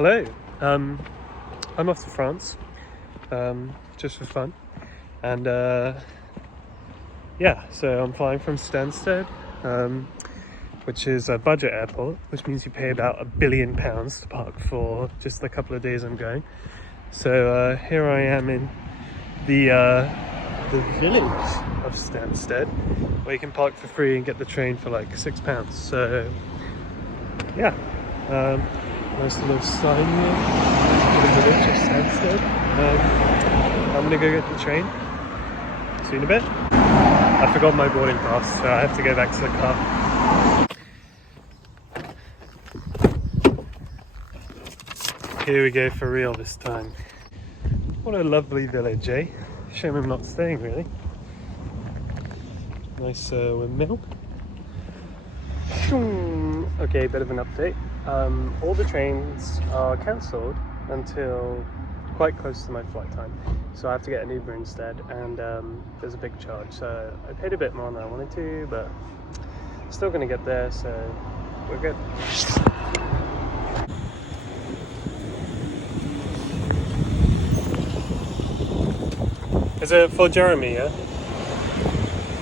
Hello, I'm off to France, just for fun, and yeah, so I'm flying from Stansted, which is a budget airport, which means you pay about £1 billion to park for just the couple of days I'm going. So here I am in the village of Stansted, where you can park for free and get the train for like £6. So yeah, nice little sign here for the village of Stansted. I'm gonna go get the train. See you in a bit. I forgot my boarding pass, so I have to go back to the car. Here we go for real this time. What a lovely village, eh? Shame I'm not staying, really. Nice windmill. Okay, bit of an update. All the trains are cancelled until quite close to my flight time, so I have to get an Uber instead, and there's a big charge, so I paid a bit more than I wanted to, but still gonna get there, so we're good. Is it for Jeremy, yeah?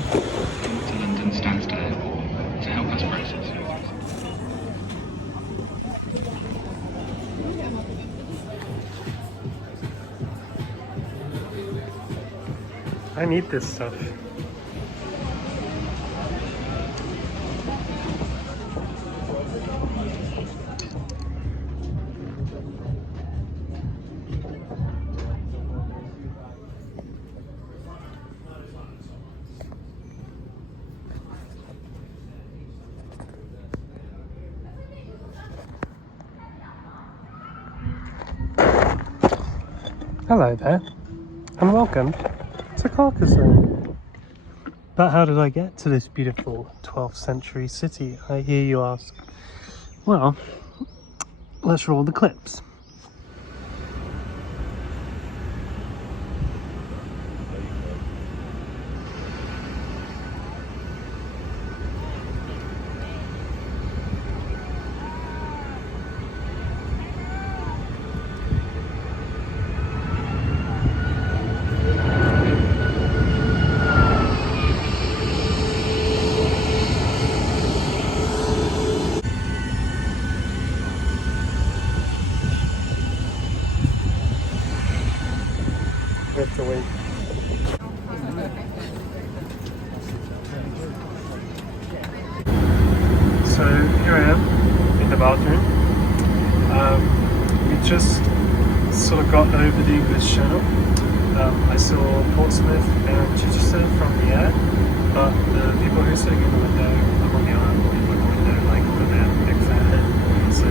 To London Stansted Airport to help us process your visa. I need this stuff. Hello there, and welcome to Carcassonne. But how did I get to this beautiful 12th century city, I hear you ask? Well, let's roll the clips. We have to wait. So here I am in the bathroom. We just sort of got over the English Channel. I saw Portsmouth and Chichester from the air, but the people who are sitting in the window, I'm on the island, the people in the window, like, were there, big fan. So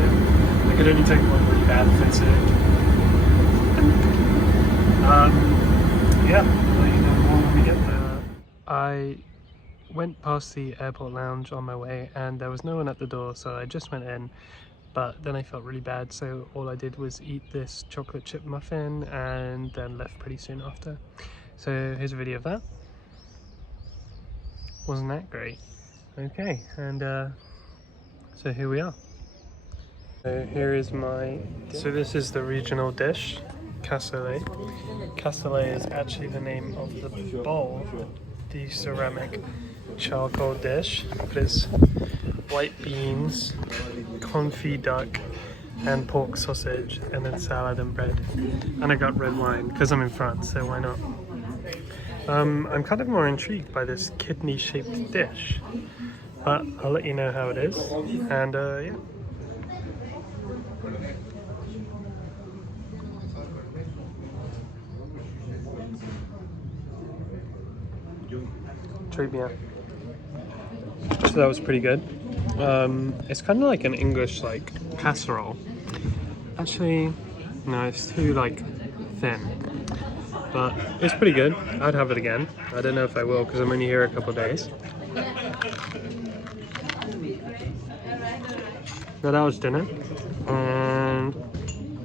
I could only take one really bad photo. Yeah, I'll let you know more when we get there. I went past the airport lounge on my way and there was no one at the door, so I just went in, but then I felt really bad, so all I did was eat this chocolate chip muffin and then left pretty soon after. So here's a video of that. Wasn't that great? Okay, and so here we are. So here is my... So this is the regional dish, cassoulet. Cassoulet is actually the name of the bowl, the ceramic charcoal dish, but it's white beans, confit duck, and pork sausage, and then salad and bread. And I got red wine, because I'm in France, so why not? I'm kind of more intrigued by this kidney-shaped dish, but I'll let you know how it is, and yeah. Très bien. So that was pretty good. It's kind of like an English like casserole. Actually, no, it's too like thin, but it's pretty good. I'd have it again. I don't know if I will because I'm only here a couple of days. So that was dinner, and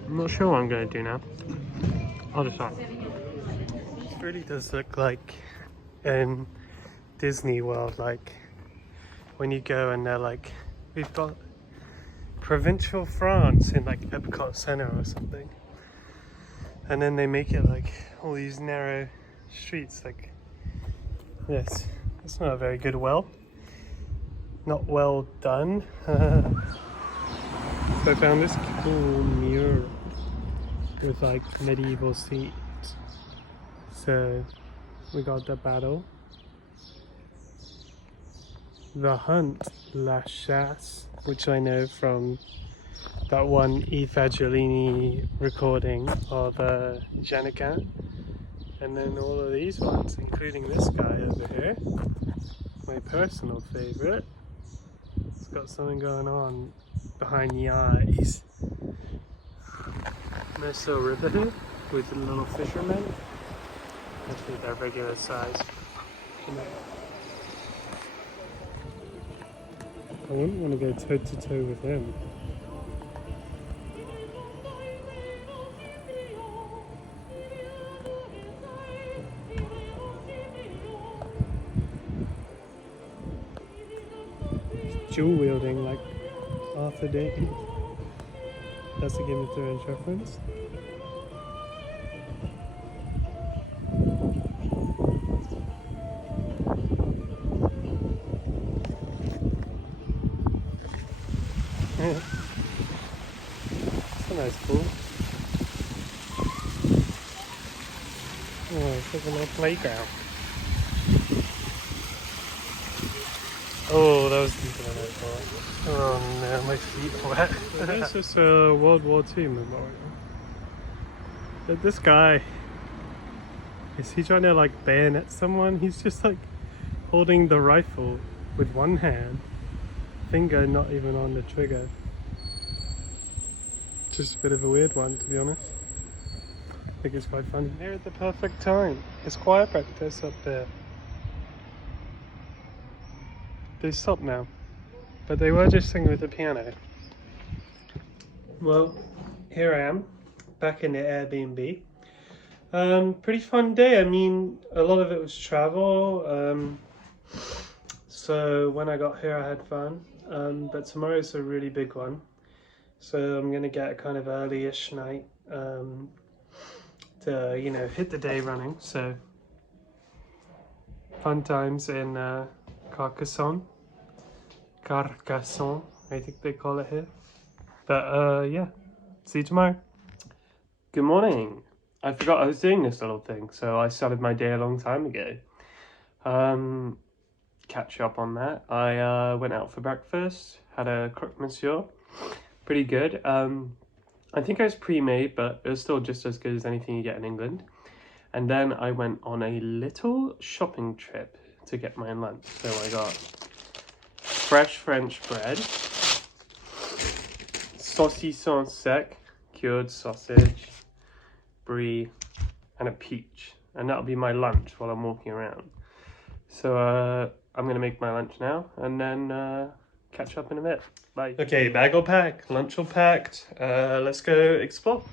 I'm not sure what I'm going to do now. I'll decide. It really does look like in Disney World, like when you go and they're like, we've got provincial France in like Epcot Center or something. And then they make it like all these narrow streets like this. It's not a very good not well done. So I found this cool mural with like medieval seats. So we got the battle, the hunt, la chasse, which I know from that one E. Fagiolini recording of Janican, and then all of these ones, including this guy over here, my personal favorite. It's got something going on behind the eyes. Nice little river here with little fishermen. Actually, they're regular size. I wouldn't want to go toe to toe with him. Dual wielding like Arthur Dayton. That's a Game of Thrones reference. It's a nice pool. Oh, it's like a little playground. Oh, that was deeper than I thought. Oh no, my feet are wet. This is a World War II memorial. This guy, is he trying to like bayonet someone? He's just like holding the rifle with one hand, finger not even on the trigger. Just a bit of a weird one, to be honest. I think it's quite funny. They're at the perfect time. It's choir practice up there. They stopped now, but they were just singing with the piano. Well, here I am, back in the Airbnb. Pretty fun day. I mean, a lot of it was travel. So when I got here, I had fun. But tomorrow's a really big one. So I'm gonna get a kind of early-ish night to, you know, hit the day running. So fun times in Carcassonne, I think they call it here. But yeah, see you tomorrow. Good morning. I forgot I was doing this little thing, so I started my day a long time ago. Catch up on that. I went out for breakfast, had a croque monsieur, pretty good. I think it was pre-made, but it was still just as good as anything you get in England. And then I went on a little shopping trip to get my lunch. So I got fresh French bread, saucisson sec, cured sausage, brie, and a peach. And that'll be my lunch while I'm walking around. So I'm gonna make my lunch now and then catch up in a bit. Bye. Okay, bag all packed, lunch all packed. Let's go explore.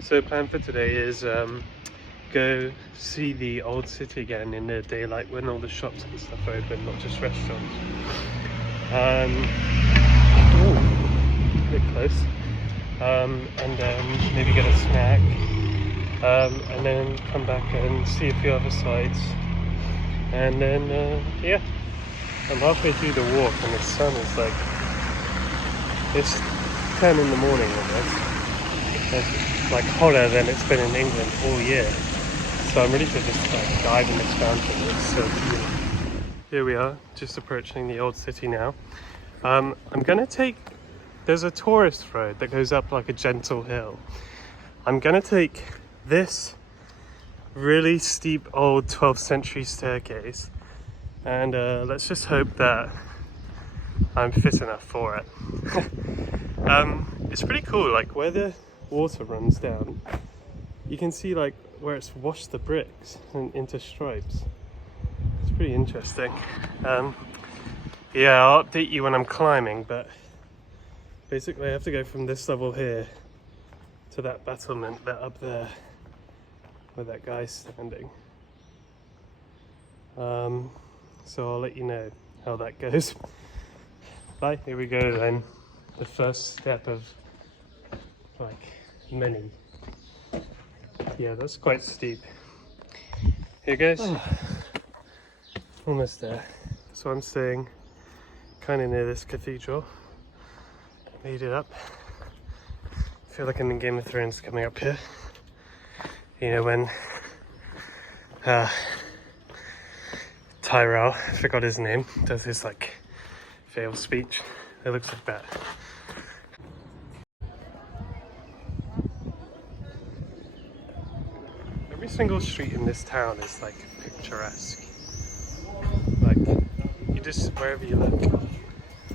So plan for today is go see the old city again in the daylight when all the shops and stuff are open, not just restaurants. Ooh, a bit close. And then maybe get a snack. And then come back and see a few other sites. And then, yeah, I'm halfway through the walk and the sun is like, it's 10 in the morning almost. It's like hotter than it's been in England all year. So I'm ready to just like dive in this mountain. It's so beautiful. Here we are, just approaching the old city now. I'm gonna take, there's a tourist road that goes up like a gentle hill. I'm gonna take this really steep old 12th century staircase and let's just hope that I'm fit enough for it. It's pretty cool, like where the water runs down you can see like where it's washed the bricks into stripes. It's pretty interesting. Yeah, I'll update you when I'm climbing, but basically I have to go from this level here to that battlement that up there where that guy's standing. So I'll let you know how that goes. Bye, here we go then. the first step of like many. Yeah, that's quite steep. Here goes. Almost there. So I'm staying kind of near this cathedral. Made it up. I feel like I'm in Game of Thrones coming up here. You know when Tyrell, I forgot his name, does his like failed speech. It looks like that. Every single street in this town is like picturesque. Like you just, wherever you look,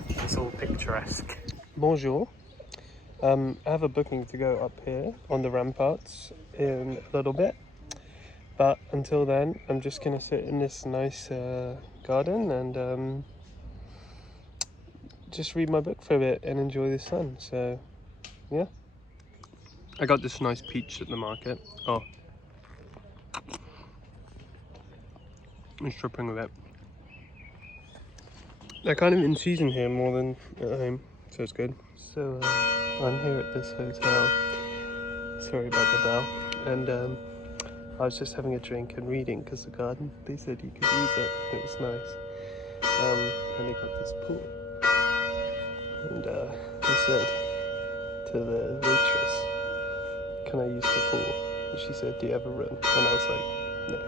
it's all picturesque. Bonjour. I have a booking to go up here on the ramparts in a little bit. But until then, I'm just gonna sit in this nice garden and just read my book for a bit and enjoy the sun. So, yeah. I got this nice peach at the market. Oh, I'm stripping of it. They're kind of in season here more than at home, so it's good. So I'm here at this hotel. Sorry about the bell. And I was just having a drink and reading because the garden, they said you could use it. It was nice. And they got this pool. And they said to the waitress, "Can I use the pool?" And she said, "Do you have a room?" And I was like, "No."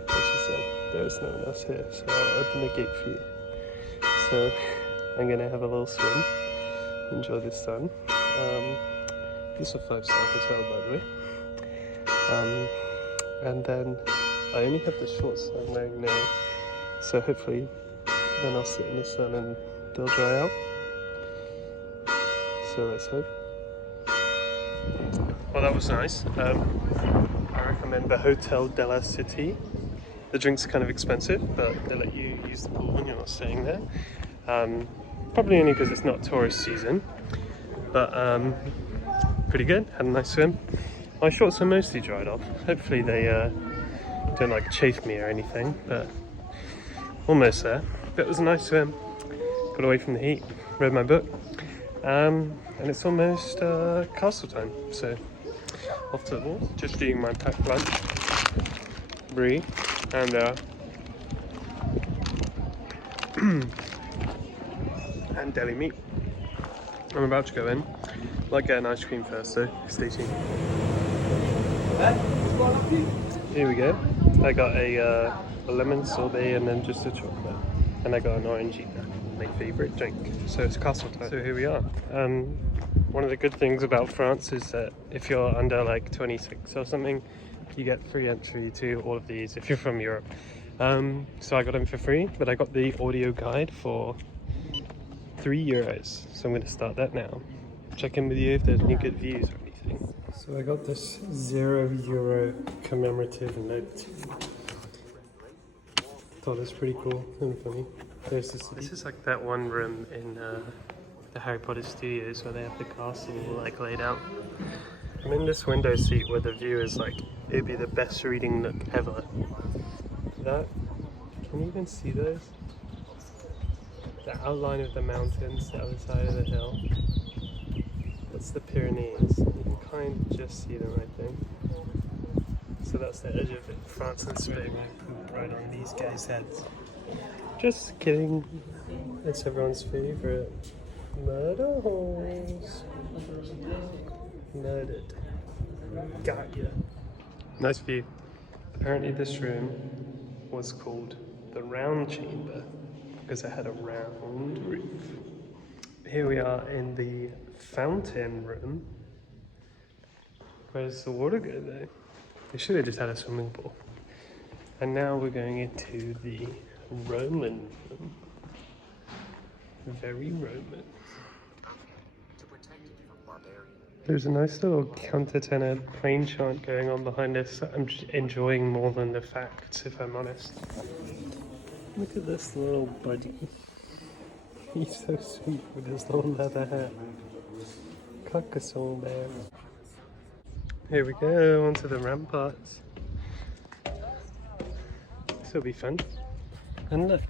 And she said, "There's no one else here, so I'll open the gate for you." So I'm gonna have a little swim, enjoy the sun. This is a 5-star hotel, by the way. And then I only have the shorts I'm wearing now, so hopefully then I'll sit in the sun and they'll dry out. So let's hope. Well, that was nice. I recommend the Hotel de la City. The drink's kind of expensive, but they let you use the pool when you're not staying there. Probably only because it's not tourist season, but pretty good. Had a nice swim. My shorts are mostly dried off. Hopefully they don't like chafe me or anything, but almost there. But it was a nice swim. Got away from the heat. Read my book. And it's almost castle time, so off to the ball. Just eating my packed lunch. Brie. And and deli meat. I'm about to go in. Like get an ice cream first, so stay tuned. Here we go. I got a lemon sorbet and then just a chocolate, and I got an orangina, my favorite drink. So it's castle time. So here we are. One of the good things about France is that if you're under like 26 or something, you get free entry to all of these if you're from Europe. So I got them for free, but I got the audio guide for €3. So I'm going to start that now. Check in with you if there's any good views or anything. So I got this €0 commemorative note. Thought it was pretty cool and funny. There's this is like that one room in the Harry Potter studios where they have the castle like laid out. I'm in this window seat where the view is like, it'd be the best reading nook ever. That, can you even see those? The outline of the mountains, the other side of the hill. That's the Pyrenees. You can kind of just see them, I think. So that's the edge of it. France and Spain right on these guys' heads. Just kidding. It's everyone's favorite. Murder holes. Murdered. Got ya. Nice view. Apparently this room was called the Round Chamber because it had a round roof. Here we are in the fountain room. Where's the water go though? They should have just had a swimming pool. And now we're going into the Roman room. Very Roman. There's a nice little countertenor plain chant going on behind us that I'm just enjoying more than the facts, if I'm honest. Look at this little buddy. He's so sweet with his little leather hat. Carcassonne bear. Here we go, onto the ramparts. This will be fun. And look,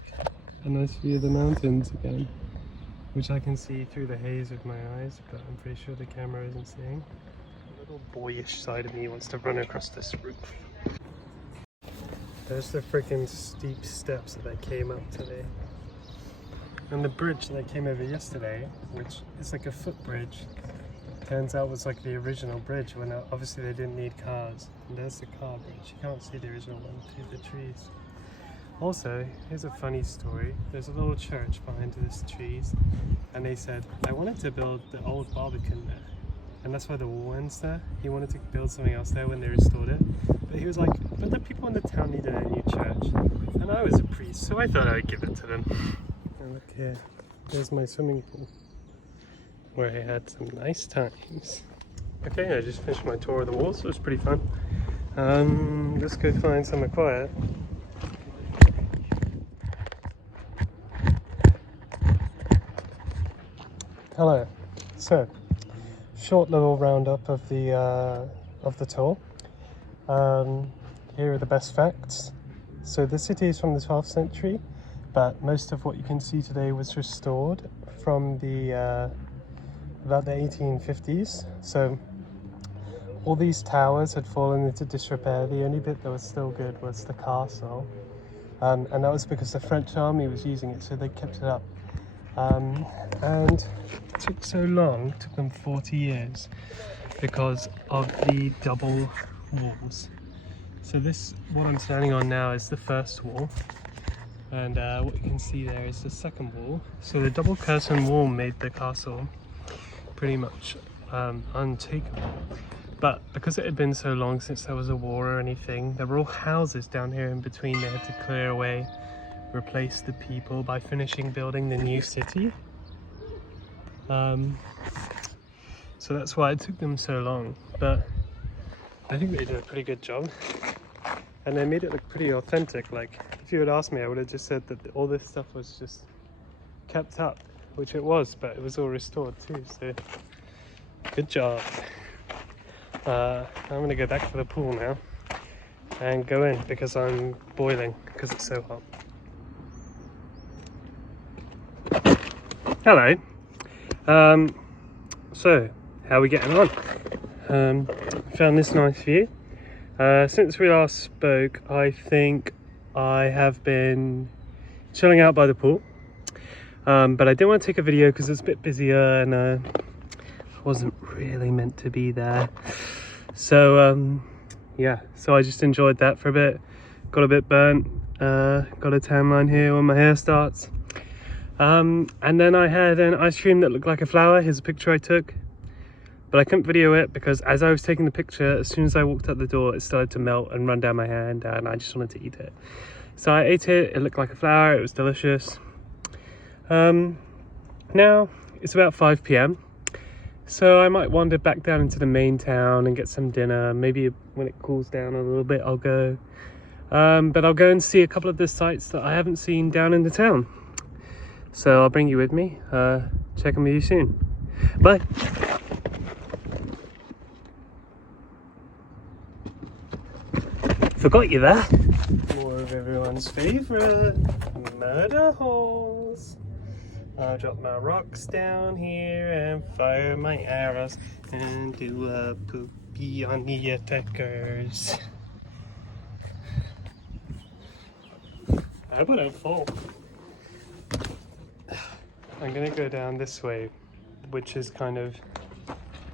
a nice view of the mountains again. which I can see through the haze with my eyes, but I'm pretty sure the camera isn't seeing. A little boyish side of me wants to run across this roof. There's the freaking steep steps that I came up today. And the bridge that I came over yesterday, which is like a footbridge, turns out was like the original bridge when obviously they didn't need cars. And there's the car bridge. You can't see the original one through the trees. Also, here's a funny story. There's a little church behind these trees, and they said, I wanted to build the old Barbican there. And that's why the wall ends there. He wanted to build something else there when they restored it. But he was like, but the people in the town needed a new church. And I was a priest, so I thought I would give it to them. And look here, there's my swimming pool, where I had some nice times. Okay, I just finished my tour of the walls, so it was pretty fun. Let's go find somewhere quiet. Hello. So, short little roundup of the tour. Here are the best facts. So the city is from the 12th century, but most of what you can see today was restored from the about the 1850s. So all these towers had fallen into disrepair. The only bit that was still good was the castle, and that was because the French army was using it, so they kept it up. And it took so long, it took them 40 years because of the double walls. So this, what I'm standing on now, is the first wall, and what you can see there is the second wall. So the double curtain wall made the castle pretty much untakeable. But because it had been so long since there was a war or anything, there were all houses down here in between. They had to clear away, replace the people by finishing building the new city. So that's why it took them so long, but I think they did a pretty good job, and they made it look pretty authentic. Like, if you had asked me, I would have just said that all this stuff was just kept up, which it was, but it was all restored too, so good job. I'm gonna go back to the pool now and go in because I'm boiling because it's so hot. Hello. So how are we getting on? Found this nice view. Since we last spoke, I think I have been chilling out by the pool, but I didn't want to take a video because it's a bit busier and I wasn't really meant to be there. So yeah, so I just enjoyed that for a bit. Got a bit burnt, got a tan line here where my hair starts. And then I had an ice cream that looked like a flower. Here's a picture I took, but I couldn't video it because as I was taking the picture, as soon as I walked out the door, it started to melt and run down my hand, and I just wanted to eat it. So I ate it. It looked like a flower. It was delicious. Now it's about 5 p.m. so I might wander back down into the main town and get some dinner. Maybe when it cools down a little bit, I'll go. But I'll go and see a couple of the sites that I haven't seen down in the town. So I'll bring you with me. Check in with you soon. Bye. Forgot you there. More of everyone's favourite murder holes. I'll drop my rocks down here and fire my arrows and do a poopy on the attackers. I hope I don't fall. I'm gonna go down this way, which is kind of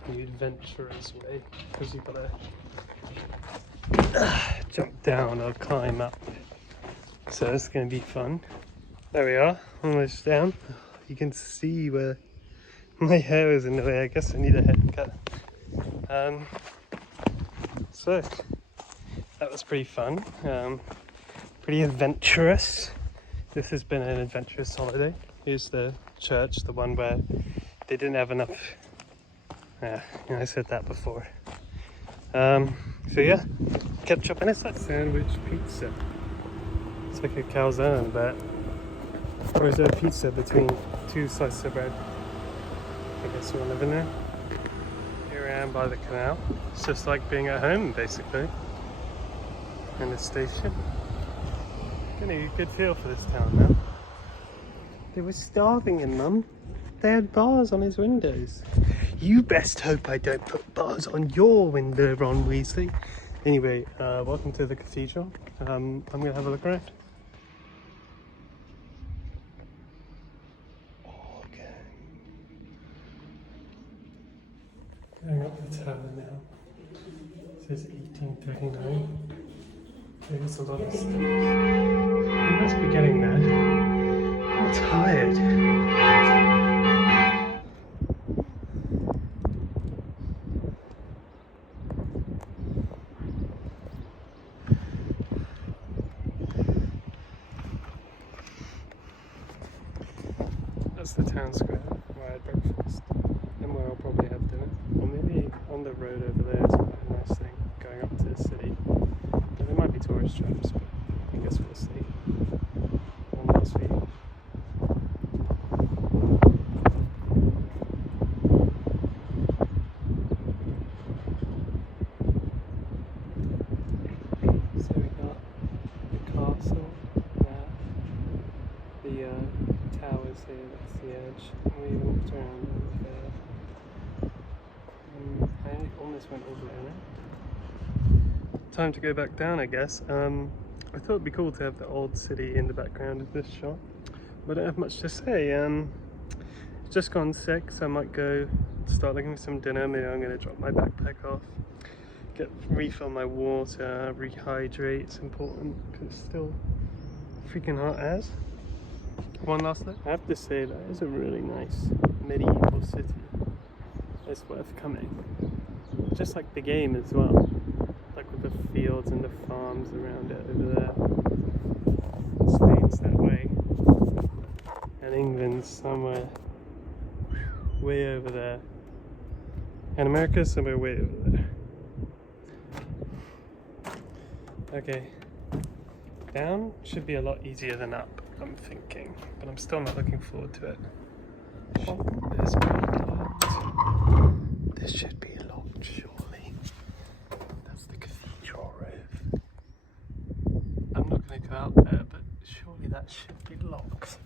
the adventurous way, because you've gotta jump down or climb up. So it's gonna be fun. There we are, almost down. You can see where my hair is in the way. I guess I need a haircut. So that was pretty fun, pretty adventurous. This has been an adventurous holiday. Here's the church, the one where they didn't have enough. Yeah, I said that before. So yeah, ketchup and a sandwich pizza. It's like a calzone, but or is it a pizza between two slices of bread? I guess you want to live in there. Here I am by the canal. It's just like being at home, basically. In the station. Getting a good feel for this town now. They were starving in Mum. they had bars on his windows. You best hope I don't put bars on your window, Ron Weasley. Anyway, welcome to the cathedral. I'm gonna have a look around. Okay. Going up the tower now. It says 1839. There's a lot of steps. We must be getting there. I'm tired. That's the town square where I had breakfast and where I'll probably have dinner. Or maybe on the road over there is quite a nice thing going up to the city. But there might be tourist traps, but I guess we'll see. One last view. So we got the castle there, the towers here, that's the edge. We walked around over there. I almost went all the way around. Time to go back down, I guess. I thought it'd be cool to have the old city in the background of this shot, but I don't have much to say. It's just gone 6. I might go start looking for some dinner. Maybe I'm going to drop my backpack off, refill my water, rehydrate. It's important because it's still freaking hot as. One last look. I have to say that is a really nice medieval city. It's worth coming. Just like the game as well. Like with the fields and the farms around it over there. Spain's that way. And England's somewhere way over there. And America's somewhere way over there. Okay. Down should be a lot easier than up, I'm thinking. But I'm still not looking forward to it. This is locked. This should be locked, surely. That's the cathedral roof. I'm not going to go out there, but surely that should be locked.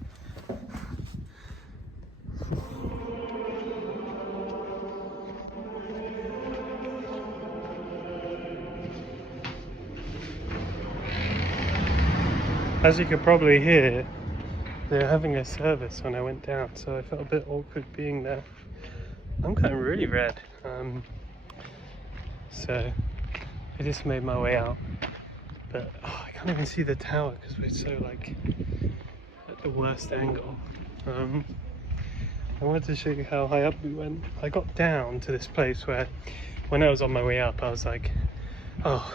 As you could probably hear, they're having a service when I went down, so I felt a bit awkward being there. I'm kind of really red, so I just made my way out, but I can't even see the tower because we're so like at the worst angle. I wanted to show you how high up we went. I got down to this place where when I was on my way up I was like, oh,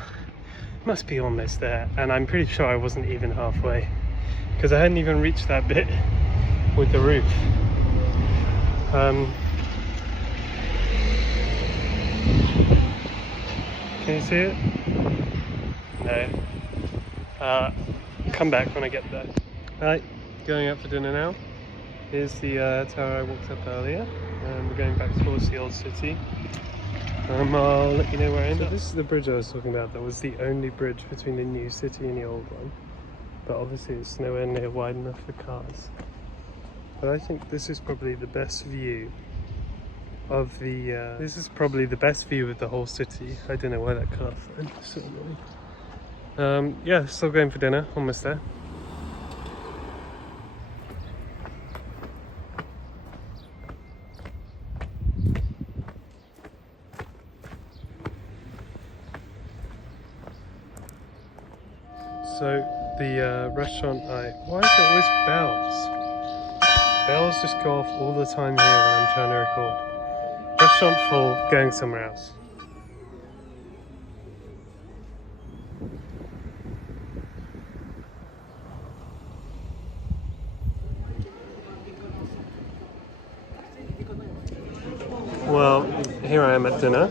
must be almost there, and I'm pretty sure I wasn't even halfway because I hadn't even reached that bit with the roof. Can you see it? No. Come back when I get there. Right, going out for dinner now. Here's the tower I walked up earlier, and we're going back towards the old city. I'll let you know where I end up. This is the bridge I was talking about. That was the only bridge between the new city and the old one. But obviously it's nowhere near wide enough for cars. But I think this is probably the best view of the this is probably the best view of the whole city. I don't know why that car phone is so annoying. Yeah, still going for dinner, almost there. So the restaurant why is there always bells? Bells just go off all the time here when I'm trying to record. Restaurant full, going somewhere else. Well, here I am at dinner.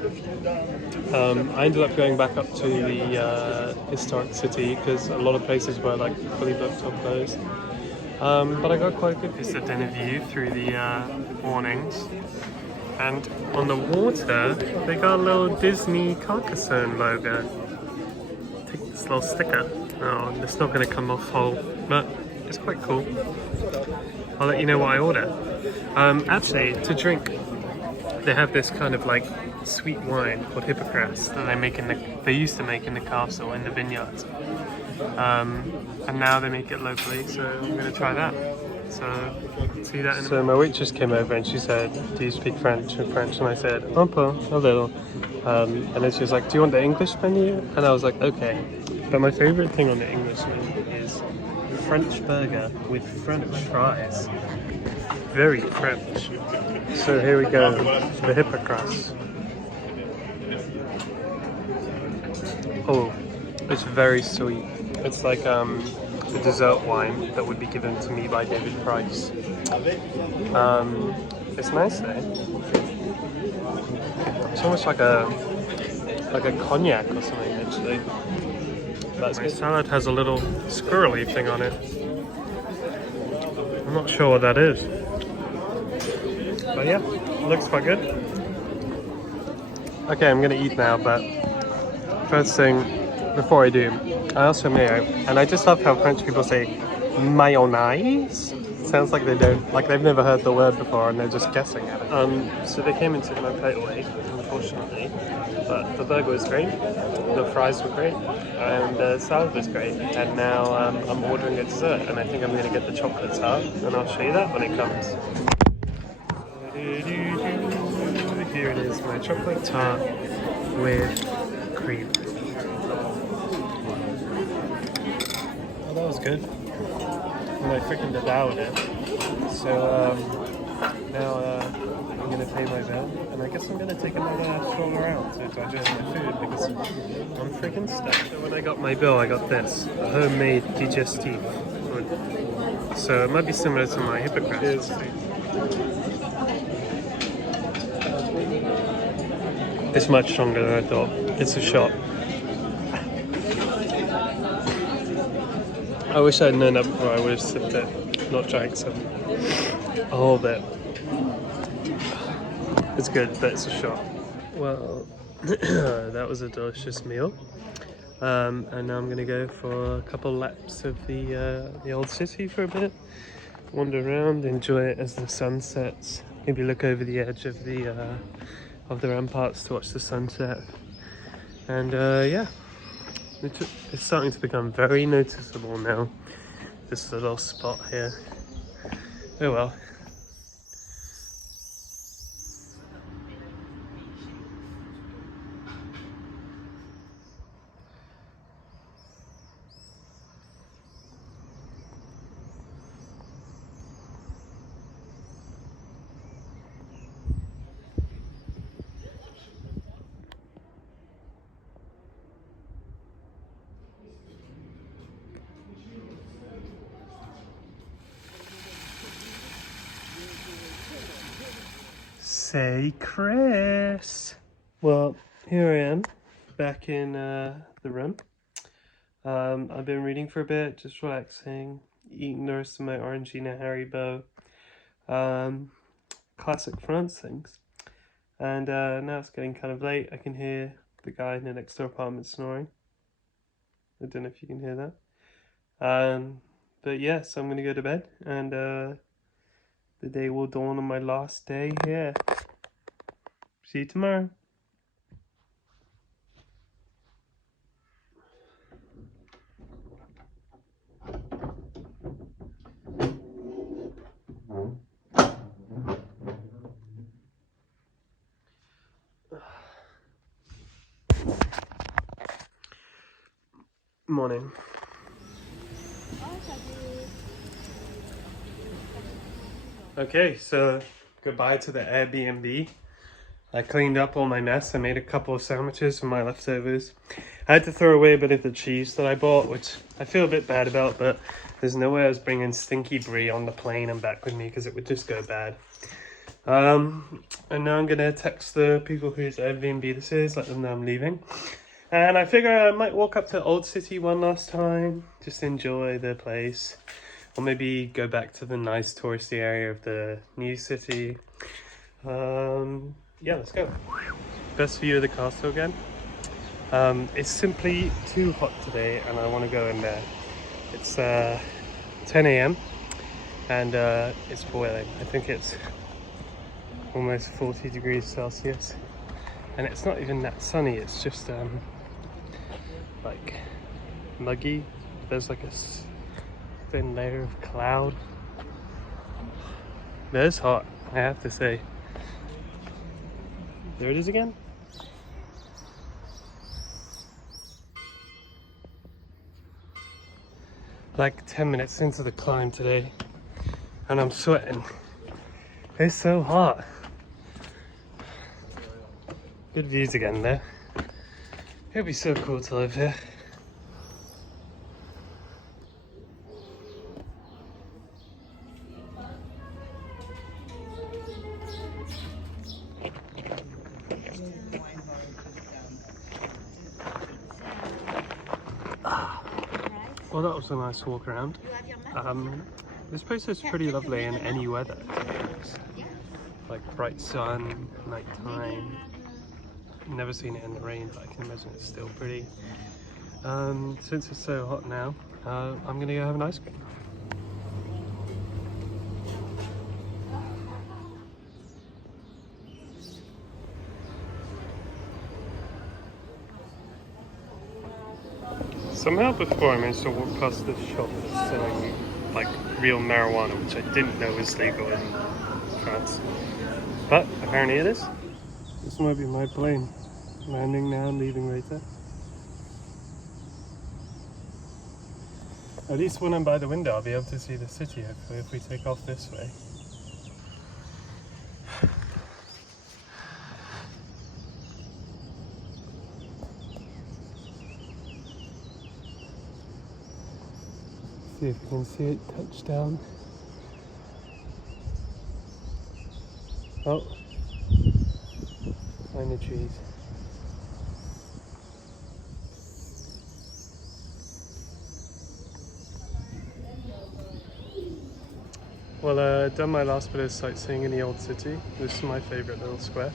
I ended up going back up to the historic city because a lot of places were like fully booked or closed. But I got quite a good vista dinner view through the awnings. And on the water, they got a little Disney Carcassonne logo. Take this little sticker. Oh, it's not going to come off whole, but it's quite cool. I'll let you know what I order. Actually, to drink, they have this kind of like sweet wine called Hippocras that they used to make in the castle in the vineyards, and now they make it locally. So I'm gonna try that. So see that. So my waitress came over and she said, "Do you speak French?" In French, and I said, "Un peu, a little." And then she was like, "Do you want the English menu?" And I was like, "Okay." But my favorite thing on the English menu is French burger with French fries. Very French. So here we go, the Hippocras. Oh, it's very sweet. It's like a dessert wine that would be given to me by David Price. It's nice though. It's almost like a cognac or something actually. But my salad has a little squirrely thing on it. I'm not sure what that is. But yeah, looks quite good. Okay, I'm gonna eat now, but first thing, before I do, I asked for mayo, and I just love how French people say mayonnaise. It sounds like they've never heard the word before and they're just guessing at it. So they came and took my plate away, unfortunately, but the burger was great, the fries were great, and the salad was great, and now I'm ordering a dessert, and I think I'm gonna get the chocolate tart, and I'll show you that when it comes. Here it is, my chocolate tart with cream. Oh, that was good. And I freaking devoured it. So now I'm gonna pay my bill, and I guess I'm gonna take another stroll around to digest my food because I'm freaking stuffed. So when I got my bill, I got this, a homemade digestif. So it might be similar to my Hippocras. It's much stronger than I thought. It's a shot. I wish I'd known that before. I would have sipped it, not drank some. A whole bit. It's good, but it's a shot. Well, that was a delicious meal. And now I'm gonna go for a couple laps of the old city for a bit. Wander around, enjoy it as the sun sets. Maybe look over the edge of the ramparts to watch the sunset. And yeah, it's starting to become very noticeable now, this little spot here. Oh well. Say Chris. Well, here I am, back in the room. I've been reading for a bit, just relaxing, eating the rest of my Orangina Haribo, classic France things. And now it's getting kind of late. I can hear the guy in the next door apartment snoring. I don't know if you can hear that. But yeah, so I'm gonna go to bed, and the day will dawn on my last day here. See you tomorrow. Morning. Okay, so goodbye to the Airbnb. I cleaned up all my mess. I made a couple of sandwiches from my leftovers. I had to throw away a bit of the cheese that I bought, which I feel a bit bad about, but there's no way I was bringing stinky brie on the plane and back with me because it would just go bad. And now I'm gonna text the people whose Airbnb this is, let them know I'm leaving. And I figure I might walk up to Old City one last time, just enjoy the place. Or maybe go back to the nice touristy area of the new city. Yeah, let's go. Best view of the castle again. It's simply too hot today and I want to go in there. It's 10 a.m. and it's boiling. I think it's almost 40 degrees Celsius, and it's not even that sunny. It's just like muggy. There's like a thin layer of cloud. That's hot, I have to say. There it is again. Like 10 minutes into the climb today, and I'm sweating. It's so hot. Good views again there. It'd be so cool to live here. Well, that was a nice walk around. This place is pretty lovely in any weather. Like bright sun, nighttime. Never seen it in the rain, but I can imagine it's still pretty. Since it's so hot now, I'm gonna go have an ice cream. Somehow before I managed to walk past this shop that's selling like real marijuana, which I didn't know was legal in France. But apparently it is. This might be my plane. Landing now and leaving later. At least when I'm by the window I'll be able to see the city, hopefully, if we take off this way. See if we can see it touch down. Oh, behind the trees. Well, done my last bit of sightseeing in the old city. This is my favourite little square.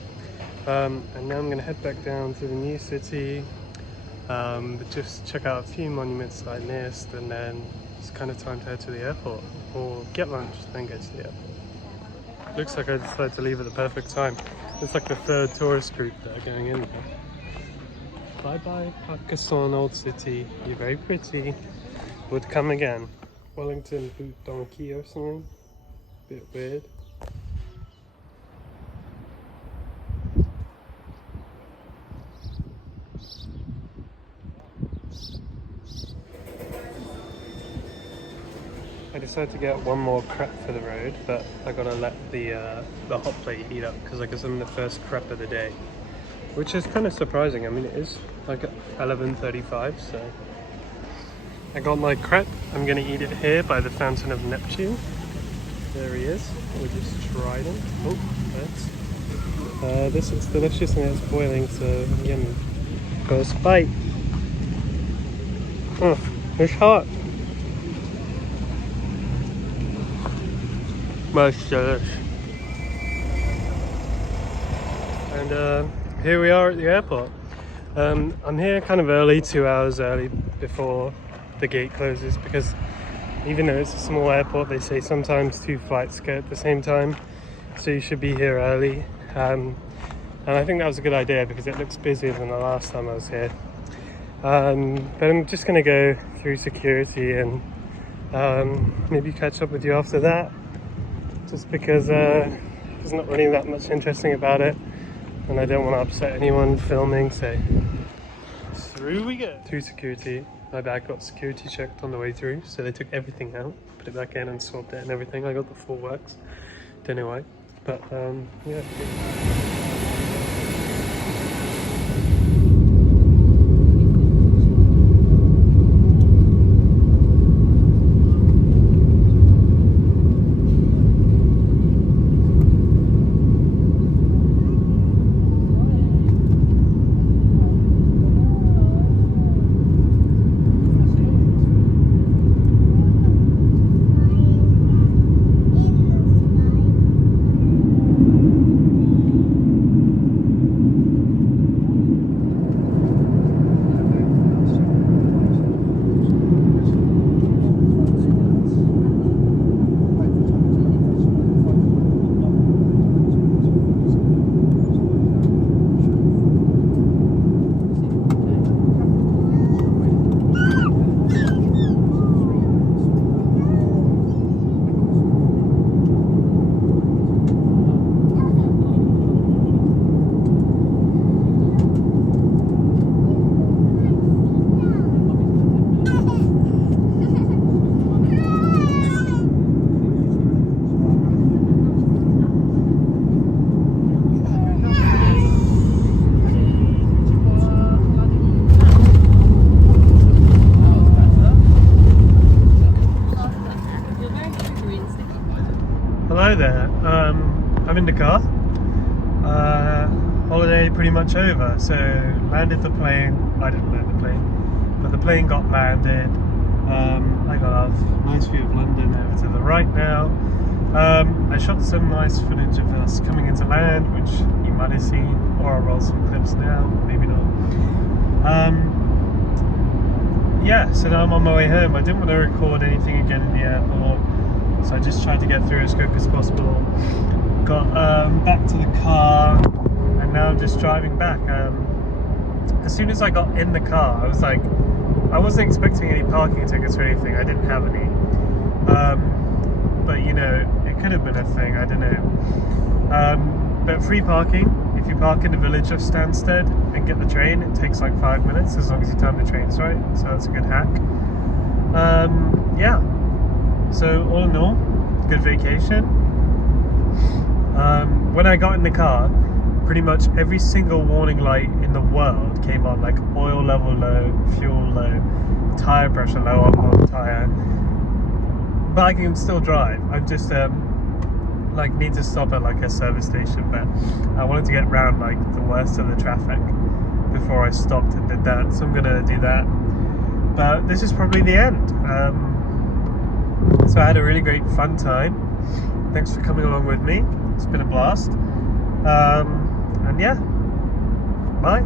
And now I'm going to head back down to the new city, just check out a few monuments that I missed, and then it's kind of time to head to the airport, or get lunch, then go to the airport. Looks like I decided to leave at the perfect time. It's like the third tourist group that are going in there. Bye bye Carcassonne, old city. You're very pretty. Would come again. Wellington boot donkey or something. Bit weird. I decided to get one more crepe for the road, but I gotta let the hot plate heat up because I guess I'm the first crepe of the day, which is kind of surprising. I mean, it is like 11:35, so I got my crepe. I'm gonna eat it here by the Fountain of Neptune. There he is. We just tried him. Oh, that's. This looks delicious and it's boiling, so yummy. First bite. Oh, it's hot. Most delicious. And here we are at the airport. I'm here kind of early, 2 hours early before the gate closes, because even though it's a small airport, they say sometimes 2 flights go at the same time, so you should be here early. And I think that was a good idea because it looks busier than the last time I was here. But I'm just going to go through security and maybe catch up with you after that, just because there's not really that much interesting about it and I don't want to upset anyone filming, so through we go. Through security. My bag got security checked on the way through, so they took everything out, put it back in and swapped it and everything. I got the full works, don't know why, but yeah. in the car. Holiday pretty much over. So landed the plane. I didn't land the plane, but the plane got landed. I got a nice view of London over to the right now. I shot some nice footage of us coming into land, which you might have seen, or I'll roll some clips now, maybe not. Yeah, so now I'm on my way home. I didn't want to record anything again in the airport, so I just tried to get through as quick as possible. Got back to the car, and now I'm just driving back. As soon as I got in the car, I was like, I wasn't expecting any parking tickets or anything. I didn't have any. But you know, it could have been a thing, I don't know. But free parking, if you park in the village of Stansted and get the train, it takes like 5 minutes as long as you time the trains right, so that's a good hack. Yeah, so all in all, good vacation. When I got in the car, pretty much every single warning light in the world came on, like oil level low, fuel low, tire pressure low on one tire. But I can still drive. I just like need to stop at like a service station, but I wanted to get round like the worst of the traffic before I stopped and did that, so I'm gonna do that. But this is probably the end. So I had a really great fun time. Thanks for coming along with me. It's been a blast. And yeah, bye.